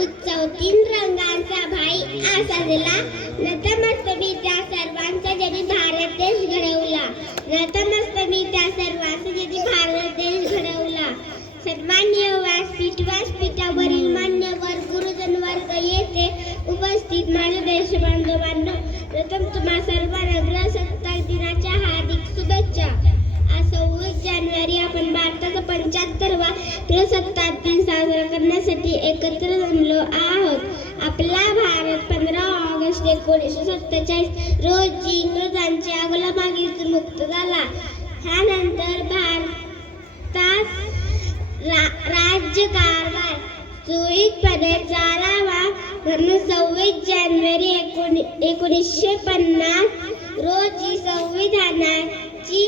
उत्सव तीन रंगांचा भाई साजला. नतमस्तमी त्या सर्वांचा ज्यांनी भारत देश घडवला. नतमस्तमी त्या सर्वांचा ज्यांनी भारत देश घडवला. सन्मान्य व्यासपीठावरील मान्यवर गुरुजन वर्ग येथे उपस्थित माझे देश बांधवांनो, प्रथम तुम्हा सर्वांना प्रजासत्ताक दिनाच्या हार्दिक शुभेच्छा. आज 26 जानेवारी आपण भारताचा 75वा प्रजासत्ताक दिन साजरा करण्यासाठी एकत्र जमलो आहोत. आपला भारत 15 ऑगस्ट 1947 रोजी इंग्रजांच्या गुलामीतून मुक्त झाला. त्यानंतर भारतात राज्यकारभार सुरळीतपणे चालावा म्हणून 26 जानेवारी 1950 रोजी संविधानाची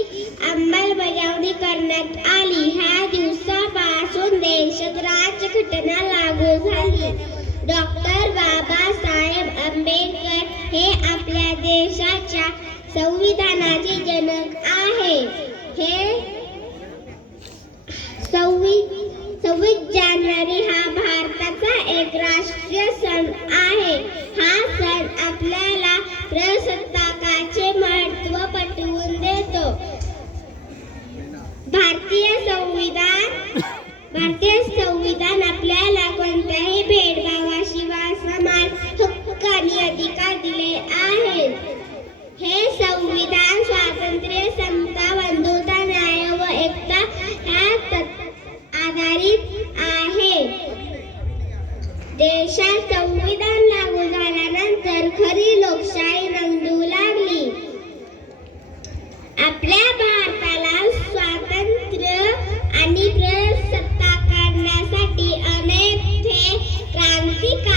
अंमलबजावणी करण्यात आली. ह्या दिवसापासून देशात राज्यघटना लागू झाली. डॉक्टर बाबासाहेब आंबेडकर हे आपल्या देशाच्या संविधानाचे जनक आहे. हे 26 जानेवारी हा भारताचा एक राष्ट्रीय सण आहे. हा सण आपल्याला प्रजासत्ताकाचे महत्त्व पटवून देतो. भारतीय संविधान आपल्याला कोणत्याही भेदभावाशिवाय समान हक्क आणि अधिकार दिले आहेत. हे संविधान स्वातंत्र्य, समता, बंधुता, न्याय व एकता या आधारित आहे. देशात संविधान लागू झाल्यानंतर खरी लोकशाही नंदू लागली. आपल्या भारताला स्वातंत्र्य आणि प्रजासत्ताक करण्यासाठी अनेक क्रांतिकारक